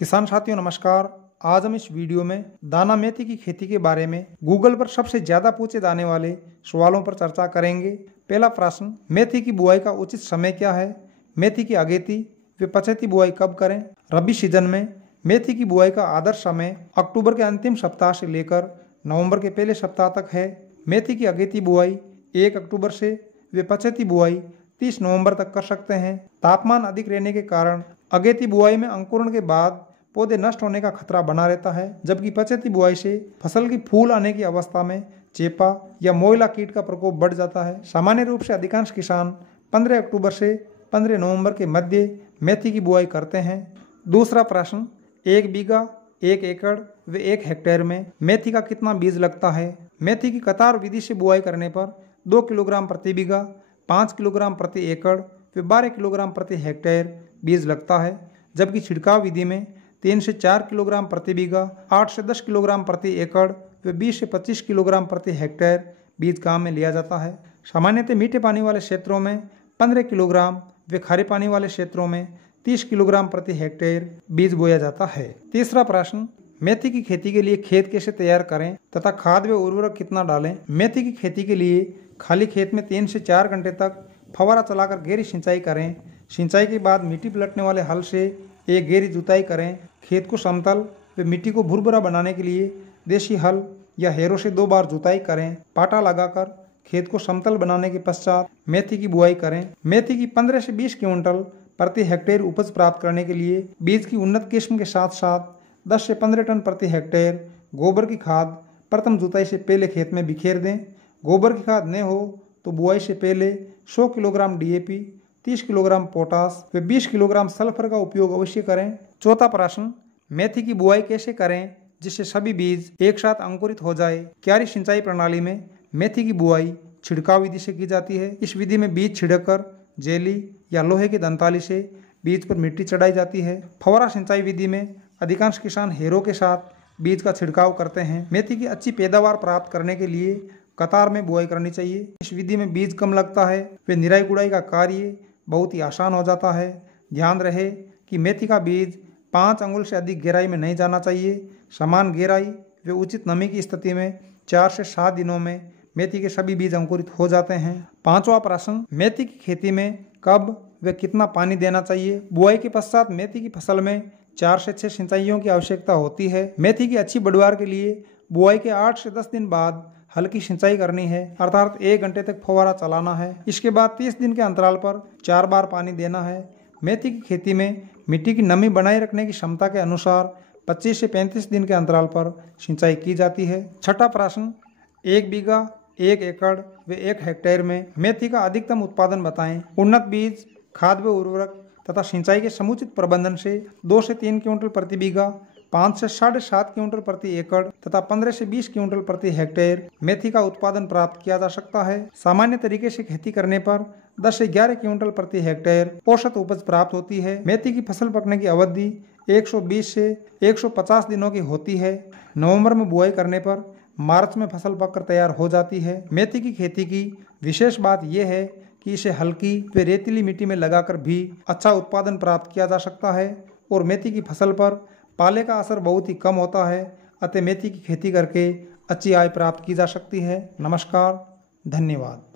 किसान साथियों नमस्कार। आज हम इस वीडियो में दाना मेथी की खेती के बारे में गूगल पर सबसे ज्यादा पूछे जाने वाले सवालों पर चर्चा करेंगे। पहला प्रश्न, मेथी की बुआई का उचित समय क्या है? मेथी की अगेती व पछेती बुआई कब करें? रबी सीजन में मेथी की बुआई का आदर्श समय अक्टूबर के अंतिम सप्ताह से लेकर नवंबर के पहले सप्ताह तक है। मेथी की अगेती बुआई 1 अक्टूबर से व पछेती बुआई 30 नवंबर तक कर सकते हैं। तापमान अधिक रहने के कारण अगेती बुआई में अंकुरण के बाद पौधे नष्ट होने का खतरा बना रहता है, जबकि पछेती बुआई से फसल की फूल आने की अवस्था में चेपा या मोइला कीट का प्रकोप बढ़ जाता है। सामान्य रूप से अधिकांश किसान 15 अक्टूबर से 15 नवंबर के मध्य मेथी की बुआई करते हैं। दूसरा प्रश्न, 1 बीघा 1 एकड़ व 1 हेक्टेयर में मेथी का कितना बीज लगता है? मेथी की कतार विधि से बुआई करने पर 2 किलोग्राम प्रति बीघा, 5 किलोग्राम प्रति एकड़ व 12 किलोग्राम प्रति हेक्टेयर बीज लगता है, जबकि छिड़काव विधि में 3 से 4 किलोग्राम प्रति बीघा, 8 से 10 किलोग्राम प्रति एकड़ व 20 से 25 किलोग्राम प्रति हेक्टेयर बीज काम में लिया जाता है। सामान्यतः मीठे पानी वाले क्षेत्रों में 15 किलोग्राम व खारे पानी वाले क्षेत्रों में 30 किलोग्राम प्रति हेक्टेयर बीज बोया जाता है। तीसरा प्रश्न, मेथी की खेती के लिए खेत कैसे तैयार करें तथा खाद व उर्वरक कितना डालें? मेथी की खेती के लिए खाली खेत में 3 से 4 घंटे तक फव्वारा चलाकर गहरी सिंचाई करें। सिंचाई के बाद मिट्टी पलटने वाले हल से एक गहरी जुताई करें। खेत को समतल व मिट्टी को भुरभुरा बनाने के लिए देसी हल या हैरो से 2 बार जुताई करें। पाटा लगाकर खेत को समतल बनाने के पश्चात मेथी की बुआई करें। मेथी की 15 से 20 क्विंटल प्रति हेक्टेयर उपज प्राप्त करने के लिए बीज की उन्नत किस्म के साथ साथ 10 से 15 टन प्रति हेक्टेयर गोबर की खाद प्रथम जुताई से पहले खेत में बिखेर दें। गोबर की खाद न हो तो बुआई से पहले 100 किलोग्राम DAP, 30 किलोग्राम पोटास व 20 किलोग्राम सल्फर का उपयोग अवश्य करें। चौथा प्रश्न, मेथी की बुआई कैसे करें जिससे सभी बीज एक साथ अंकुरित हो जाए? क्यारी सिंचाई प्रणाली में मेथी की बुआई छिड़काव विधि से की जाती है। इस विधि में बीज छिड़ककर जेली या लोहे की दंताली से बीज पर मिट्टी चढ़ाई जाती है। फव्वारा सिंचाई विधि में अधिकांश किसान हैरो के साथ बीज का छिड़काव करते हैं। मेथी की अच्छी पैदावार प्राप्त करने के लिए कतार में बुआई करनी चाहिए। इस विधि में बीज कम लगता है व निराई गुड़ाई का कार्य बहुत ही आसान हो जाता है। ध्यान रहे कि मेथी का बीज 5 अंगुल से अधिक गहराई में नहीं जाना चाहिए। समान गहराई व उचित नमी की स्थिति में 4 से 7 दिनों में मेथी के सभी बीज अंकुरित हो जाते हैं। पांचवा प्रश्न, मेथी की खेती में कब व कितना पानी देना चाहिए? बुआई के पश्चात मेथी की फसल में 4 से 6 सिंचाइयों की आवश्यकता होती है। मेथी की अच्छी बढ़वार के लिए बुआई के 8 से 10 दिन बाद हल्की सिंचाई करनी है, अर्थात 1 घंटे तक फव्वारा चलाना है। इसके बाद 30 दिन के अंतराल पर 4 बार पानी देना है। मेथी की खेती में मिट्टी की नमी बनाए रखने की क्षमता के अनुसार 25 से 35 दिन के अंतराल पर सिंचाई की जाती है। छठा प्रश्न, 1 बीघा 1 एकड़ व 1 हेक्टेयर में मेथी का अधिकतम उत्पादन बताएं। उन्नत बीज, खाद व उर्वरक तथा सिंचाई के समुचित प्रबंधन से 2 से 3 क्विंटल प्रति बीघा, 5 से 7.5 क्विंटल प्रति एकड़ तथा 15 से 20 क्विंटल प्रति हेक्टेयर मेथी का उत्पादन प्राप्त किया जा सकता है। सामान्य तरीके से खेती करने पर 10 से 11 क्विंटल प्रति हेक्टेयर औसत उपज प्राप्त होती है। मेथी की फसल पकने की अवधि 120 से 150 दिनों की होती है। नवंबर में बुआई करने पर मार्च में फसल पककर तैयार हो जाती है। मेथी की खेती की विशेष बात यह है कि इसे हल्की व रेतीली मिट्टी में लगाकर भी अच्छा उत्पादन प्राप्त किया जा सकता है और मेथी की फसल पर पाले का असर बहुत ही कम होता है। अतः मेथी की खेती करके अच्छी आय प्राप्त की जा सकती है। नमस्कार, धन्यवाद।